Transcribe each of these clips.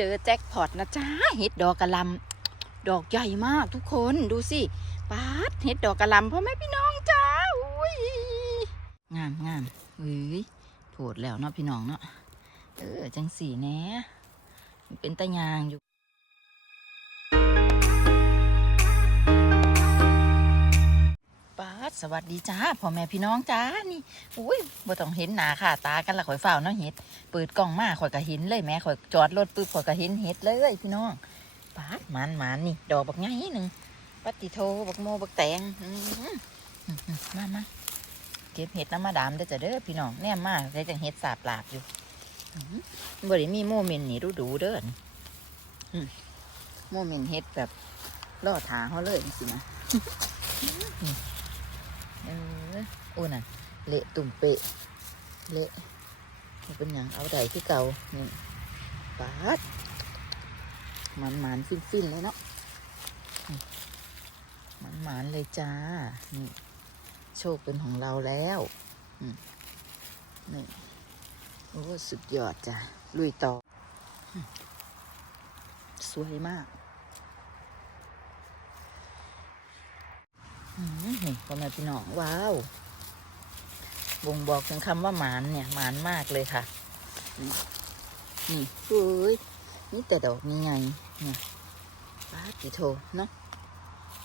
เจอแจ็คพอตนะจ้าเห็ดดอกกระลำดอกใหญ่มากทุกคนดูสิปาดเห็ดดอกกระลำพ่อแม่พี่น้องจ้าอุ้ยงามงามเฮ้ยโผดแล้วเนาะพี่น้องเนาะเออจังสีแน่เป็นตะยางอยู่ สวัสดีจ้าพ่อแม่พี่น้องจ้านี่อุ้ยบ่ต้องเห็นหนาค่ะตากันละข่อยเฝ้าเนาะเห็ดเปิดกล้องมาข่อยก็เห็นเลยแม่ข่อยจอดรถปุ๊บข่อยก็เห็นเห็ดเลยพี่น้องปาดหมันหมันนี่ ดอกบักไงหนึ่งปัตติโทบักโมบักแตงมามาเก็บเห็ดน้ำมาดามเด้จ้ะเด้อพี่น้องแน่มากได้จังเห็ดสาบลาบอยู่บ่ได้มีโมเมนต์นี่ดูดูเด้อโมเมนต์เห็ดแบบล่อถาเขาเลยสินะ อโอ้น่ะ เละตุ่มเปะ เละเป็นหยังเอาใดที่เก่านี่ปาดมันหมานฟินฟินๆเลยเนาะมันหมานเลยจ้า นี่ โชคเป็นของเราแล้วนี่โอ้สุดยอดจ้ะลุยต่อ สวยมาก อืมนี่พ่อแม่พี่น้องว้าวบ่งบอกถึงคำว่าหมานเนี่ยหมานมากเลยค่ะ นี่เฮ้ยนี่แต่ดอกนี่ไงเนี่ยป้าติโทเนาะ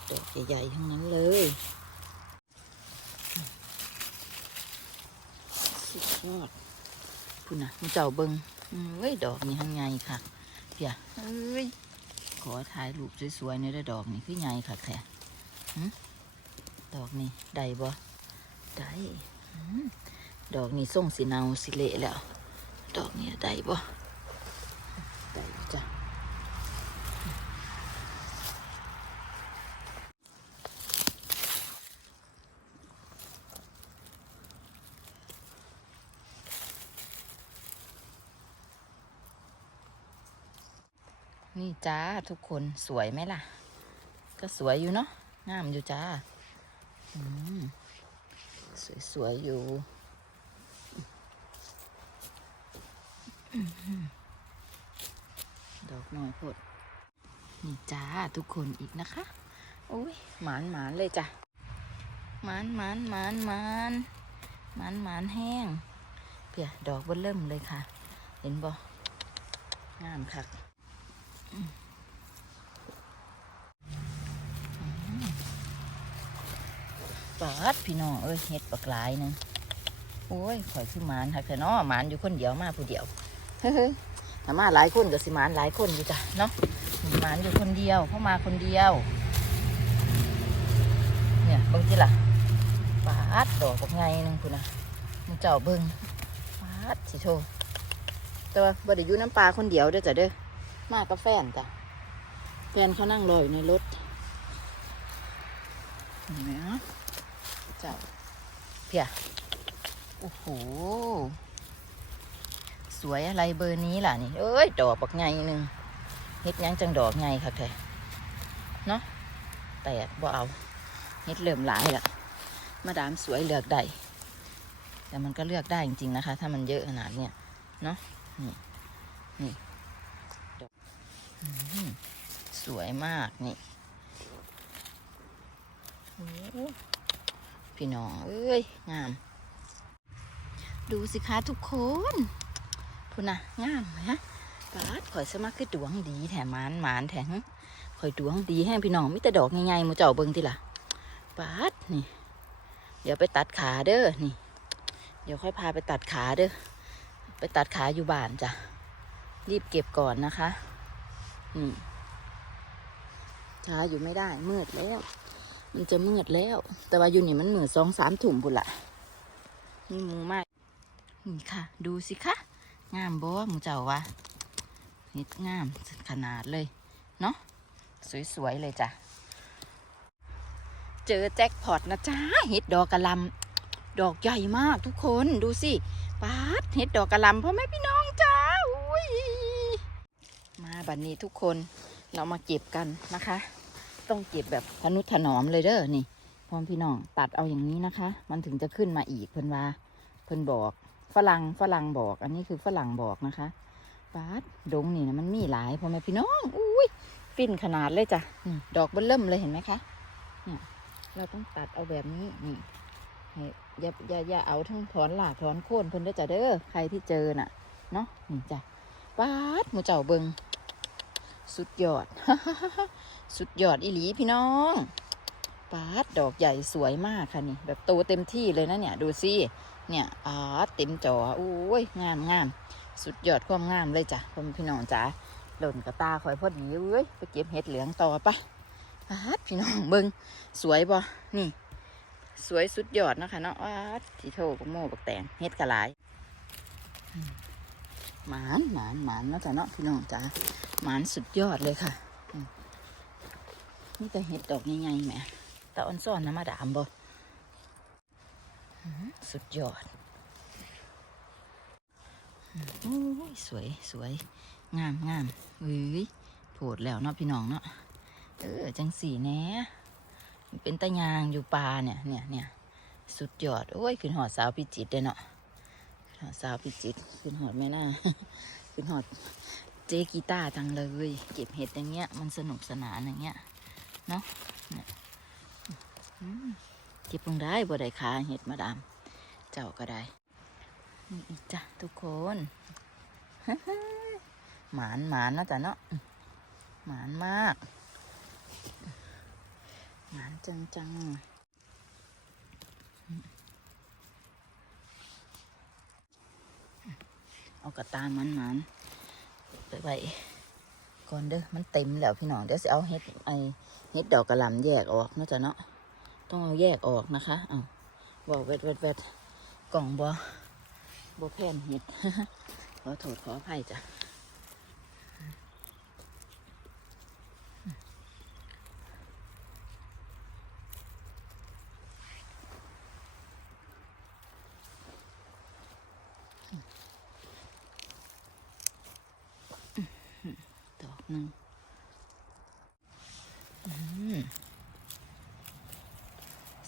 ดอกใหญ่ๆทั้งนั้นเลยสุดยอดพุ่นนะมันเจ้าเบิงเอ้ยดอกนี่ทั้งไงค่ะเพียเอ้ยขอถ่ายรูปสวยๆในอยเด้อดอกนี่คือไงค่ะแท้หึ ดอกนี่ได้บ่ได้ดอกนี้ส่งสีเนาสิเละแล้ว ดอกนี้ได้บ่ได้จ้ะนี่จ้าทุกคนสวยไหมล่ะ ก็สวยอยู่เนาะงามอยู่จ้า สวยๆอยู่ ดอกน้อยพดนี่จ้าทุกคนอีกนะคะโอ้ยหมานหมานเลยจ้ะหมานหมานหมานหมานหมานหมานแห้ง เปียดอกเบนเริ่มเลยค่ะ เห็นบ่งามคักอืม ปาดพี่น้องเอ้ยเห็ดปลากหลายนึงโอ้ยข่อยคือหมานค่ะแต่เนาะหมานอยู่คนเดียวมาผู้เดียวเฮ้ยถ้ามาหลายคนก็สิหมานหลายคนอยู่จ้ะเนาะหมานอยู่คนเดียวเข้ามาคนเดียว เนี่ยบิ่งทีล่ะปาดดอกบักไงหนึงพุ่นะมึงเจ้าเบิ่งปาดสิโชแต่ว่าบ่ได้อยู่น้ำปลาคนเดียวเด้อจ้ะเด้อมากับแฟนจ้ะแฟนเขานั่งรออยู่ในรถเห็นไหมฮะ เจ้าเพียโอ้โห สวยอะไรเบอร์นี้ล่ะนี่ เอ้ย ดอกบักไงหนึ่งเฮ็ดยังจังดอกไงค่ะแท้เนาะแตกบ่เอาเฮ็ดเริ่มหลายละมาดามสวยเลือกได้แต่มันก็เลือกได้จริง ๆ นะคะ ถ้ามันเยอะขนาดเนี้ยเนาะนี่นี่ดอกสวยมากนี่โอ้โห พี่น้องเอ้ยงาม ดูสิคะทุกคนพูนะงามฮะปาดข่อยสมัครคือดวงดีแถมหมานหมานแถมข่อยดวงดีแห้งพี่น้องมิแต่ดอกใหญ่ๆหมูเจ้าเบิ่งทีละปาดนี่ เดี๋ยวไปตัดขาเด้อนี่ เดี๋ยวค่อยพาไปตัดขาเด้อไปตัดขาอยู่บ้านจ้ะรีบเก็บก่อนนะคะนี่ช้าอยู่ไม่ได้มืดแล้ว มันจะมืดแล้ว แต่ว่าอยู่นี่มันมืดสองสามถุ่มบุละนี่หมูมากนี่ค่ะ ดูสิคะ งามบ่หมูเจ้าวะเห็ดงามขนาดเลย เนาะสวย ๆ เลยจ้ะ เจอแจ็คพอตนะจ้าเห็ดดอกกระลำดอกใหญ่มากทุกคนดูสิปาดเห็ดดอกกระลำพ่อแม่พี่น้องจ้าอุ้ยมาบัดนนี้ทุกคนเรามาเก็บกันนะคะ ต้องเก็บแบบทนุถนอมเลยเด้อนี่พ่อพี่น้องตัดเอาอย่างนี้นะคะ มันถึงจะขึ้นมาอีกเพิ่นว่าเพิ่นบอกฝรั่งฝรั่งบอก อันนี้คือฝรั่งบอกนะคะปาดดงนี่นะมันมีหลายพ่อแม่พี่น้องอุ้ยฟินขนาดเลยจ้ะนี่ดอกเบิ้ลเริ่มเลยเห็นไหมคะเนี่ยเราต้องตัดเอาแบบนี้นี่ให้อย่าอย่าอย่าเอาทั้งถอนหลากถอนโค่นเพิ่นเด้จ้ะเด้อใครที่เจอน่ะเนาะนี่จ้ะปาดหมูเจ้าเบิง สุดยอด สุดยอดอีหลีพี่น้องปาดดอกใหญ่สวยมากค่ะนี่ แบบโตเต็มที่เลยนะเนี่ย ดูสิเนี่ยอาดเต็มจอโอ้ยงามงามสุดยอดความงามเลยจ้ะพ่อพี่น้องจ๋าหล่นกระตาคอยพอดีเอ้ยไปเก็บเห็ดเหลืองต่อปะอาดพี่น้องเบิงสวยบ่นี่ สวยสุดยอดนะคะเนาะอาดที่โทกโม่บักแตงเห็ดกระหลาย หมานหมานหมานเนาะจ้ะเนาะพี่น้องจ๋าหมานสุดยอดเลยค่ะนี่แต่เห็ดดอกใหญ่ๆแหมตาอ่อนซ่อนนะมาดามบ่สุดยอดโอ้ยสวยสวยงามงามเฮ้ยโผดแล้วเนาะพี่น้องเนาะเออจังสีแน่เป็นตะยางอยู่ป่าเนี่ยเนี่ยเนี่ยสุดยอด โอ้ยขึ้นหอดสาวพิจิตรเด้เนาะ สาวพิจิตขึ้นหอดแม่น่าขึ้นหอดเจกีตาร์จังเลย เก็บเห็ดอย่างเงี้ย มันสนุกสนานอย่างเงี้ยเนาะเนี่ยอืมเก็บลงได้บ่ได้ขาเห็ดมาดาม เจ้าก็ได้นี่จ้ะทุกคนหมานหมานนะจ๊ะเนาะหมานมาก หมานจังจัง เอากระตามันมานไปไว้ก่อนเด้อมันเต็มแล้วพี่น้องเดี๋ยวจะเอาเห็ดไอเห็ดดอกกระหล่ำแยกออกนะจ๊ะเนาะต้องเอาแยกออกนะคะเอาบอกเวดเวดเวดกล่องบอบอแพนเห็ดขอโทษขออภัยจ้ะดอกหนึ่งอืม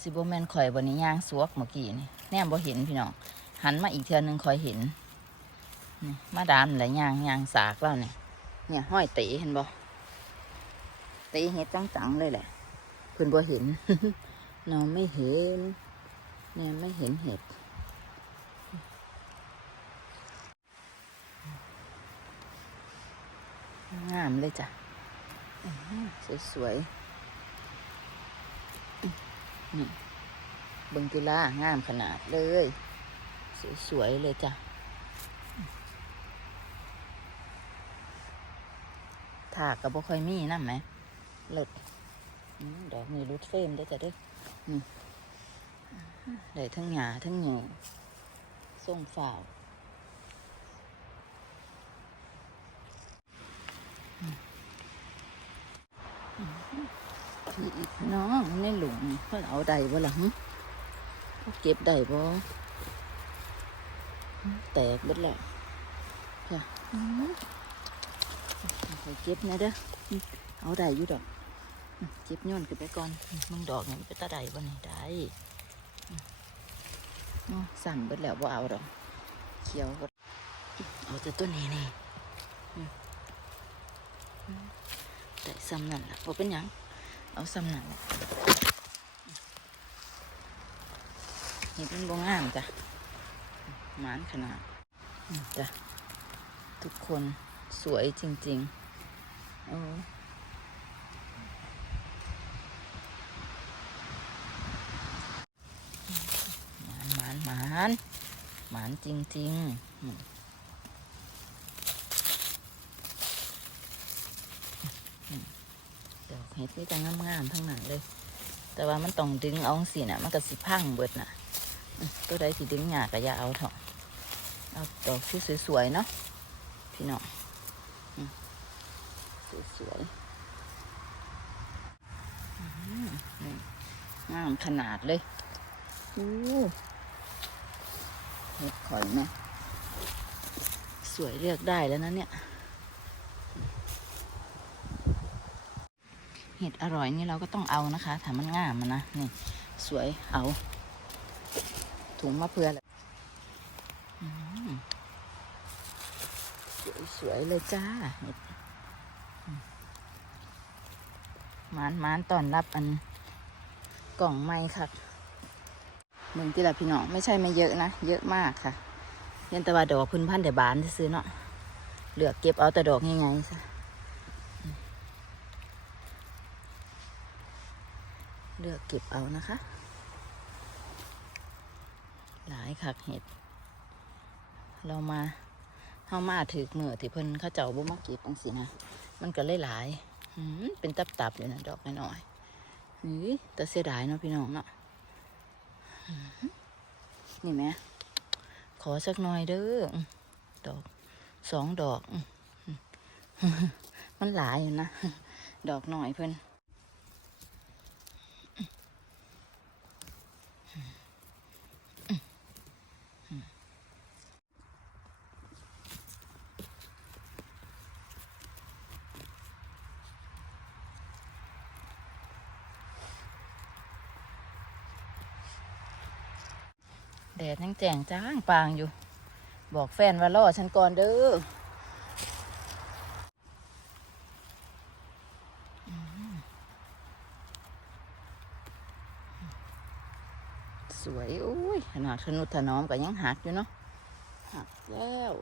สิบแมนข่อยบนนี้ย่างสวกเมื่อกี้นี่แน่บ่เห็นพี่น้องหันมาอีกเทือนึงคอยเห็นนี่มาดามหลายยางยางสากแล้วเนี่ยเนี่ยห้อยตีเห็นบ่ตีเห็ดจังๆเลยแหละเพื่อนบ่เห็นเราไม่เห็นเนี่ยไม่เห็นเห็ดงามเลยจ้ะสวยๆ นี่เบิงกุลางามขนาดเลย สวย ๆ เลยจ้ะ ถากกับบ่ค่อยมีน่ะไหมเลิศดอกมีรุดเฟรมได้จ้ะด้อนี่ได้ทั้งหยาทั้งหนูส่งฝ่าวอืม อืมนี่อีกน้องในหลุมเพิ่นเอาได้บ่ล่ะหึเขาเก็บได้บ่แตกเบิดแล้วค่ะอืมขอเก็บนะเด้อเอาได้อยู่ดอกเก็บย้อนขึ้นไปก่อนมึงดอกเนี่ยมันเป็นตาได้บ่นี่ได้สั่นเบิดแล้วบ่เอาดอกเขียวก็เอาแต่ตัวนี้นี่อืมอืมได้ซ้ำนั่นล่ะบ่เป็นหยัง เอาซ้ำนั่นเห็ดมันบ่งามจ้ะหมานขนาดจ้ะทุกคนสวยจริงๆโอ้หมานหมานหมานหมานจริงๆอืมอืมดอก เห็ดนี่จะงามๆทั้งนั้นเลย แต่ว่ามันต้องดึงเอาสิน่ะมันก็สิพังเบิดน่ะตัวใดสิดึงหยาก็อย่าเอาเถอะเอาดอกที่สวยๆเนาะพี่น้องสวยๆงามขนาดเลยอู้เห็ดข่อยไหมสวยเลือกได้แล้วนะเนี่ย ห็ดอร่อยนี่เราก็ต้องเอานะคะถามันง่ามมันนะนี่ สวยเอา ถุงมะเพือเลยสวยๆเลยจ้าเห็ดมานมานตอนรับอันกล่องไม้ค่ะเมืองที่ละพี่น้องไม่ใช่ไม่เยอะนะ เยอะมากค่ะเย็นตะวันดอกพื้นพันธุ์แต่บานซื้อเนาะเหลือกเก็บเอาแต่ดอกง่ายๆซะ ลือกเก็บเอานะคะ หลายคักเห็ด เรามาเฮามาถือมือที่เพิ่นเขาเจ้าบ่มาเก็บจังซี่นะ มันก็เลยหลายหืมเป็นตับๆอยู่นะดอกน้อยๆนี่แต่เสียดายเนาะพี่น้องเนาะนี่แหม่ขอสักหน่อยเด้อดอกสองดอก มันหลายอยู่นะ ดอกหน่อยเพิ่น แจ่งจ้างปางอยู่ บอกแฟนว่ารอฉันก่อนเด้อสวยอุ้ยขนาดขนุถนอมก็ยังหักอยู่เนาะหักแล้ว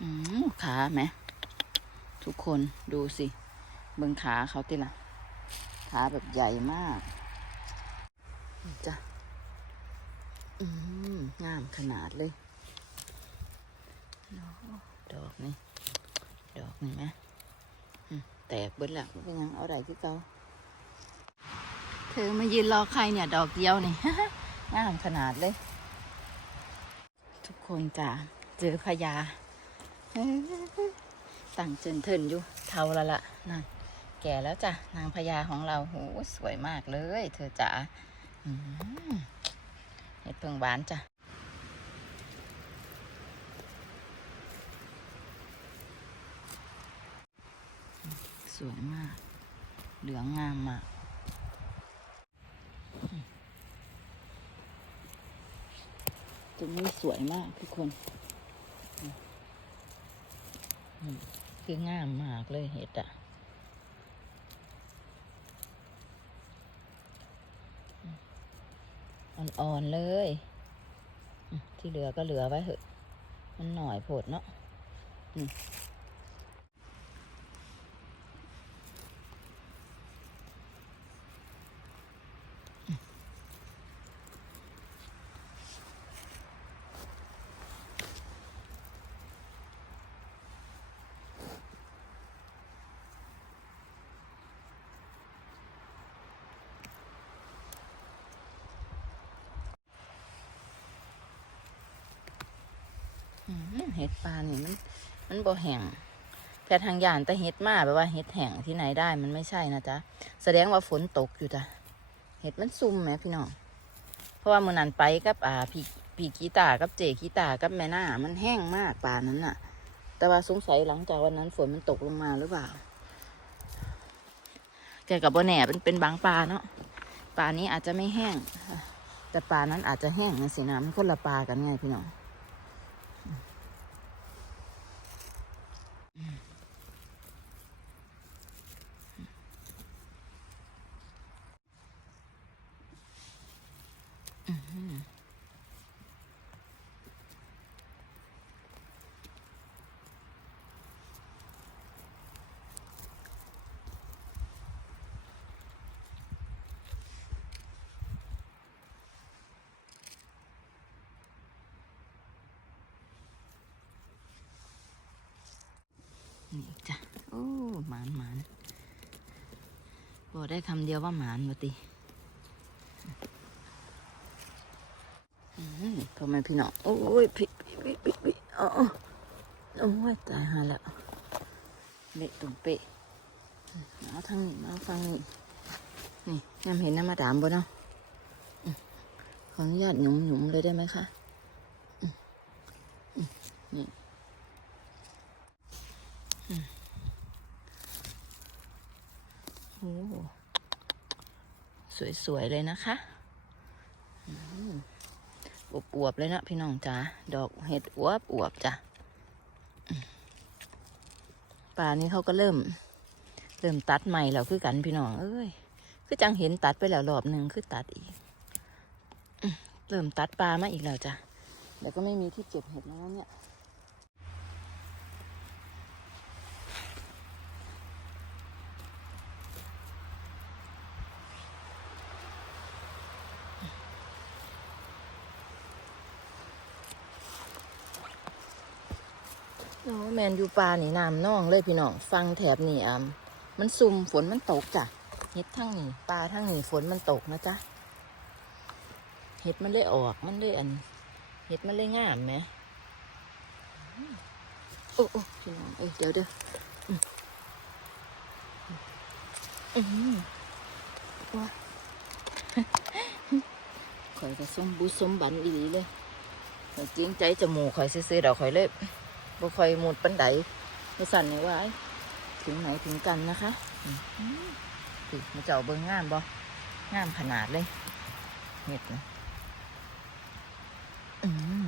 อืมขาไหมทุกคนดูสิเบิ่งขาเขาติล่ะขาแบบใหญ่มาก จ้ะ อืมงามขนาดเลยดอกนี่ ดอกนี่ไหมแตกเบิ้ลละเป็นยังเอาได้ที่เกาเธอมายืนรอใครเนี่ย ดอกเดียวนี่งามขนาดเลย ทุกคนจ้ะเจอพญาตั้งเจนเทินอยู่เท่าละละนั่นแก่แล้วจ้ะนางพญาของเราโหสวยมากเลย เธอจ๋า เห็ดเพิ่งหวานจ้ะสวยมาก เหลืองงามมากตรงนี้สวยมากทุกคนคืองามมากเลยเห็ดอะ อ่อนๆเลย ที่เหลือก็เหลือไว้เถอะ มันหน่อยโผดเนาะอืมอืมเห็ดปลานี่มัน มันบ่แห้งแต่ทางยานแต่เห็ดมาแบบว่าเห็ดแห้งที่ไหนได้มันไม่ใช่นะจ๊ะแสดงว่าฝนตกอยู่จ้ะเห็ดมันซุ่มไหมพี่น้องเพราะว่ามือนันไปกับอ่าพี่พี่กีตากับเจกีตากับแม่หน่ามันแห้งมากป่านั้นน่ะ แต่ว่าสงสัยหลังจากวันนั้นฝนมันตกลงมาหรือเปล่าแกกับบ่แหน่เป็นเป็นบางปลาเนาะปลานี้อาจจะไม่แห้ง แต่ปลานั้นอาจจะแห้งนะสินะมันคนละปลากันไงพี่น้อง นี่จ้ะ โอ้หมานหมานบอกได้คำเดียวว่าหมานมาติอืมพ่อแม่พี่น้องโอ้ยพี่พี่พี่พี่อ๋อโอ้ยตายหาแล้วเละตรงเป๊ะมาทางนี้มาฟังนี้นี่น้ำเห็นน้ำมาดามบ่เนาะอืมขออนุญาตหยุมหยุมๆเลยได้ไหมคะอืมอืมนี่ โอ้สวย ๆ เลยนะคะอือวบอวบเลยนะพี่น้องจ๋า ดอกเห็ดอวบอวบจ้ะป่านี้เขาก็เริ่ม เริ่มตัดใหม่แล้วคือกันพี่น้องเอ้ย คือจังเห็นตัดไปแล้วรอบหนึ่งคือตัดอีก เริ่มตัดปลามาอีกแล้วจ้ะ แต่ก็ไม่มีที่เก็บเห็ดแล้วเนี่ย โอ้แมนอยู่ปลานี่น้ำน่องเลยพี่น้องฟังแถบนี่อะมันซุ่มฝนมันตกจ้ะเห็ดทั้งนี่ปลาทั้งนี่ฝนมันตกนะจ๊ะเห็ดมันเลยออกมันเลยอันเห็ดมันเลยงามไหมโอ้โอ้พี่น้องเอ้ยเดี๋ยวเด้ออืมอืมว้าข่อยก็สมบุสมบันอีหลีเลยข่อยเกรงใจจมูกข่อยซื้อๆดอกข่อยเลย บ่ค่อยหมุดปันไดไม่สั่นเนี่ยว่าถึงไหนถึงกันนะคะอืมสิมาเจ้าเบิ่งงามบ่งามขนาดเลยเห็ดนะอืม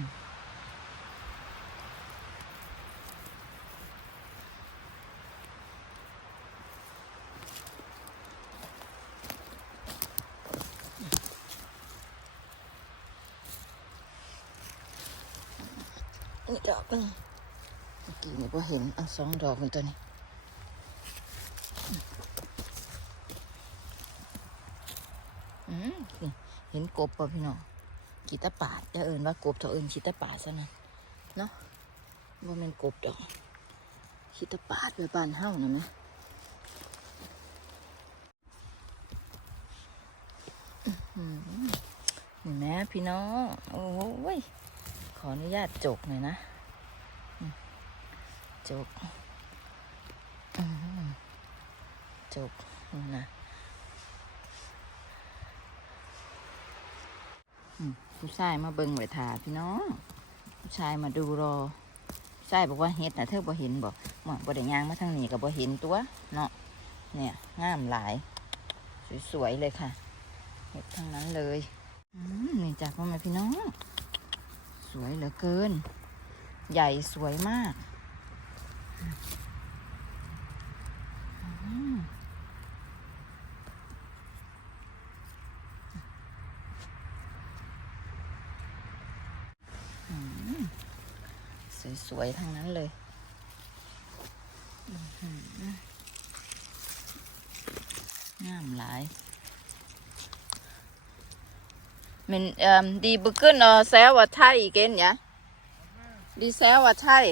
นี่ดอกนึง เมื่อกี้นี่พอเห็นเอันสองดอกเป็นตัวนี้อืมนี่เห็นกบป่ะพี่น้องขีตาปาดจะเอินว่ากบเถาเอินขีตาปาดซะนั่นเนาะว่ามันกบดอกขีตาปาดไปบ้านเฮ้านะไหมอื้อหือเห็นไหมพี่น้อง โอ้ย ขออนุญาตจกหน่อยนะ จุกอืมจกน่ะอืมผู้ชายมาเบิ่งไว้ทาพี่น้อง ผู้ชายมาดูรอผู้ชายบอกว่าเฮ็ดนะเธอบ่เห็นบ่หมอบ่ได้ย่างมาทางนี้ก็บ่เห็นตัวเนาะเนี่ยงามหลาย สวยๆเลยค่ะเห็ดทั้งนั้นเลยอืมนี่จ้ะพ่อแม่พี่น้อง สวยเหลือเกิน ใหญ่สวยมาก สวยๆทั้งนั้นเลยงามหลายมันดีบุกเกิลเนอะแซวว่าไทยเกนเนี่ยดีแซวว่าไทย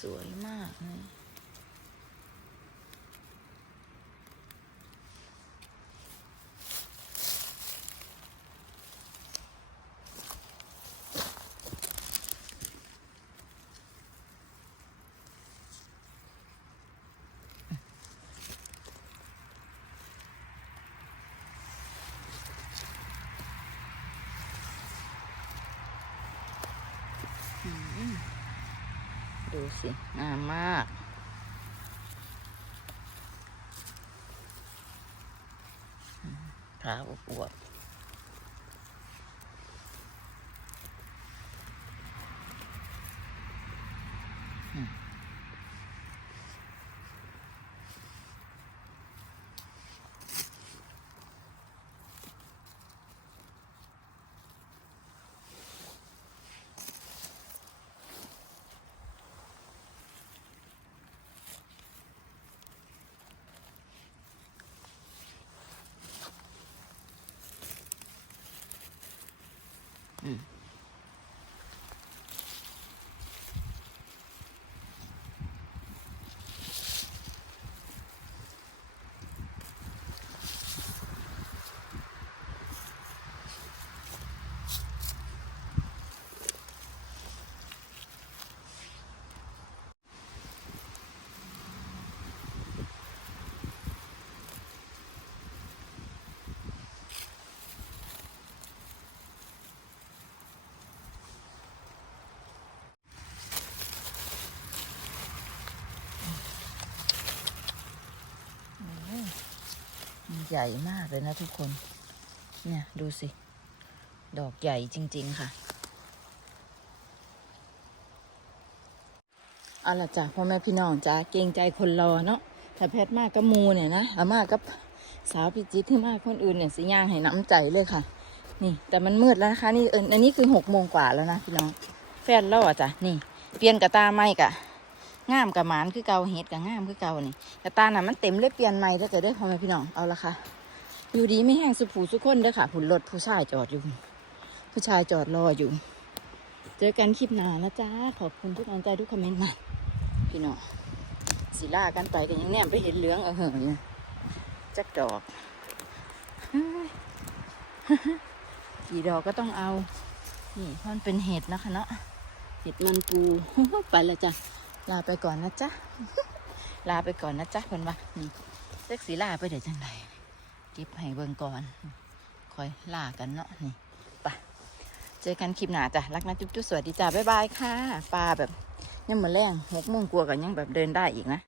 สวย ม ดูสิงามมาก ขาอวบ ใหญ่มากเลยนะทุกคน เนี่ยดูสิ ดอกใหญ่จริง ๆ ค่ะเอาละจ้ะพ่อแม่พี่น้องจ้าเกรงใจคนรอเนาะถ้าแพทย์มากกับมูเนี่ยนะอามากกับสาวพิจิตที่มากคนอื่นเนี่ยสิย่างให้น้ำใจเลยค่ะ นี่ แต่มันมืดแล้วนะคะ นี่เอออันนี้คือหกโมงกว่าแล้วนะพี่น้องแฟนล่อจ้ะนี่ เปลี่ยนกระตาไม่กะ งามกับหมานคือเก่าเห็ดกับงามคือเก่านี่กระตาน่ะมันเต็มเลยเปลี่ยนใหม่แล้วจะได้พ่อแม่พี่น้องเอาละค่ะ อยู่ดีไม่แห้งสุผูสุคนเด้อค่ะผุนรถผู้ชายจอดอยู่ ผู้ชายจอดรออยู่ เจอกันคลิปหน้านะจ้าขอบคุณทุกกำลังใจทุกคอมเมนต์มาพี่น้องสีล่ากันไปกันยังแนมไปเห็นเหลืองเออเหยจักดอกกี่ดอกก็ต้องเอา นี่พราะมันเป็นเห็ดนะคะเนาะเห็ดมันปูไปล้วจ้ะ ลาไปก่อนนะจ๊ะ ลาไปก่อนนะจ๊ะคนว่านี่เซ็กสีลาไปเดี๋ยวจังไดเก็บให้เบิ่งก่อน คอยลากันเนาะนี่ไปเจอกันคลิปหน้าจ้ะ รักนะจุ๊บจุ๊บสวัสดีจ้ะ บ๊ายบายค่ะปลาแบบยังมาแรงหกโมงกลัวกันยังแบบเดินได้อีกนะ